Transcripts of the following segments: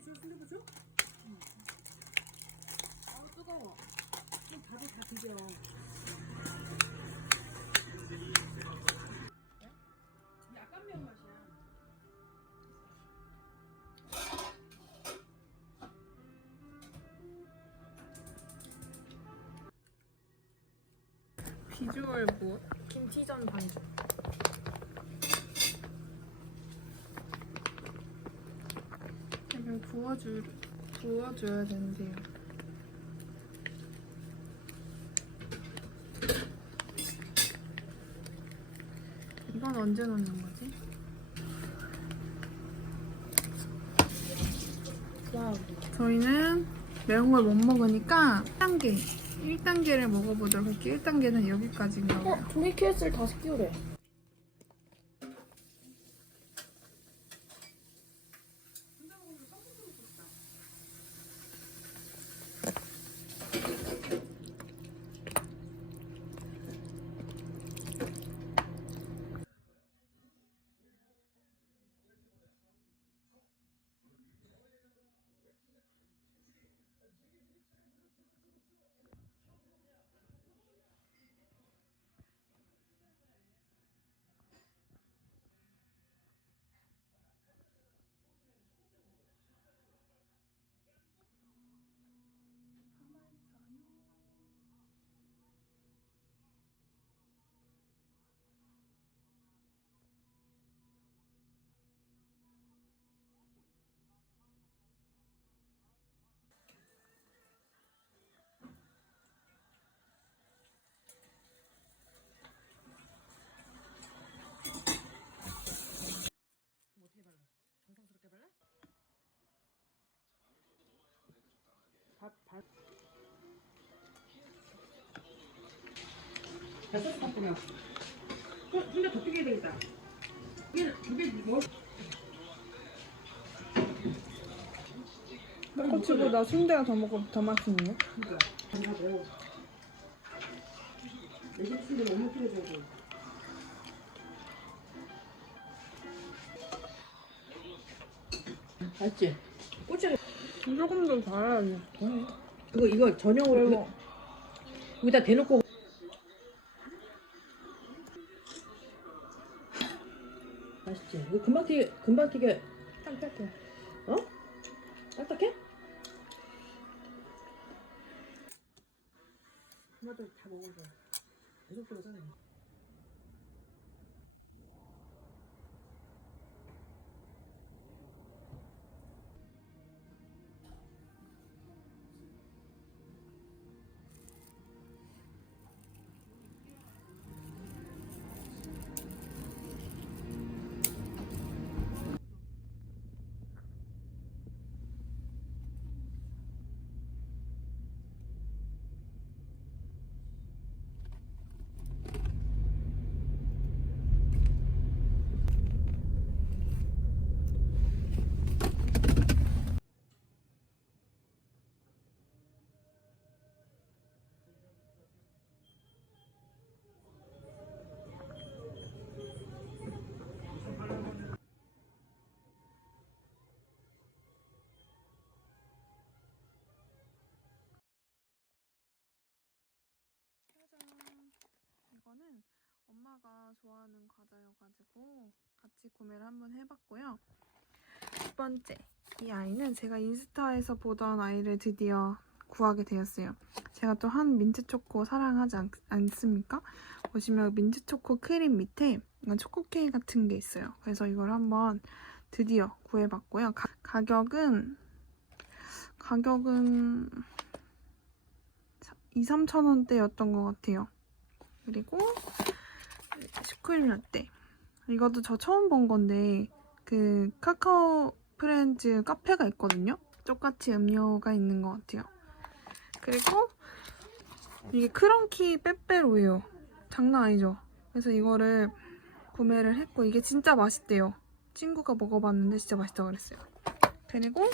줘, 순두부 줘? 아, 뜨거워. 그럼 밥을 다 드려. 약간 매운맛이야. 비주얼 뭐? 김치전 반죽. 약간 부어줄, 부어줘야 된대요. 이건 언제 넣는 거지? 저희는 매운 걸 못 먹으니까 1단계, 1단계를 먹어보도록 할게요. 1단계는 여기까지인가 봐요. 어, 종이 케이스를 다시 끼우래. 됐어, 밥 뿌려. 어, 혼자 더 튀겨야 되겠다. 이게, 이게 뭐? 떡꼬치보다 순대가 더 먹어 더 맛있네. 그니까, 잘하고. 내 집수를 너무 끓여줘야 돼. 알지? 꼬치를 조금 더 달아야지. 그거 이거 전용으로 그리고 여기다 대놓고 이거 금방 튀게 금방 튀게 딱딱해. 어? 딱딱해? 토마토 다 먹어줘 계속 들어가잖아 엄마가 좋아하는 과자여가지고 같이 구매를 한번 해봤고요. 두 번째, 이 아이는 제가 인스타에서 보던 아이를 드디어 구하게 되었어요. 제가 또 한 민트초코 사랑하지 않, 않습니까? 보시면 민트초코 크림 밑에 이건 초코 케이크 같은 게 있어요. 그래서 이걸 한번 드디어 구해봤고요. 가, 가격은 가격은 2, 3천 원대였던 것 같아요. 그리고 슈크림 라떼. 이것도 저 처음 본 건데 그 카카오 프렌즈 카페가 있거든요. 똑같이 음료가 있는 것 같아요. 그리고 이게 크런키 빼빼로예요. 장난 아니죠? 그래서 이거를 구매를 했고 이게 진짜 맛있대요. 친구가 먹어봤는데 진짜 맛있다고 그랬어요. 그리고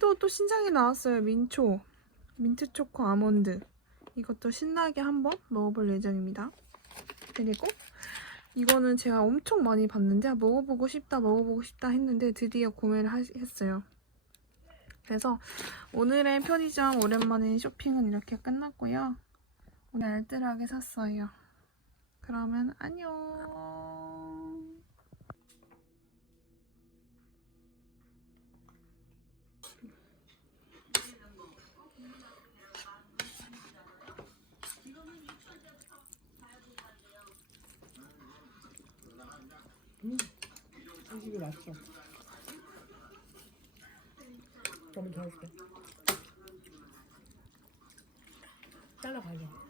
또또 신상이 나왔어요. 민초. 민트 초코 아몬드. 이것도 신나게 한번 먹어볼 예정입니다. 그리고 이거는 제가 엄청 많이 봤는데 아, 먹어보고 싶다 먹어보고 싶다 했는데 드디어 구매를 하- 했어요. 그래서 오늘의 편의점 오랜만에 쇼핑은 이렇게 끝났고요. 오늘 알뜰하게 샀어요. 그러면 안녕. 이 집이 맛있어. 너무 더 있어. 잘라가자.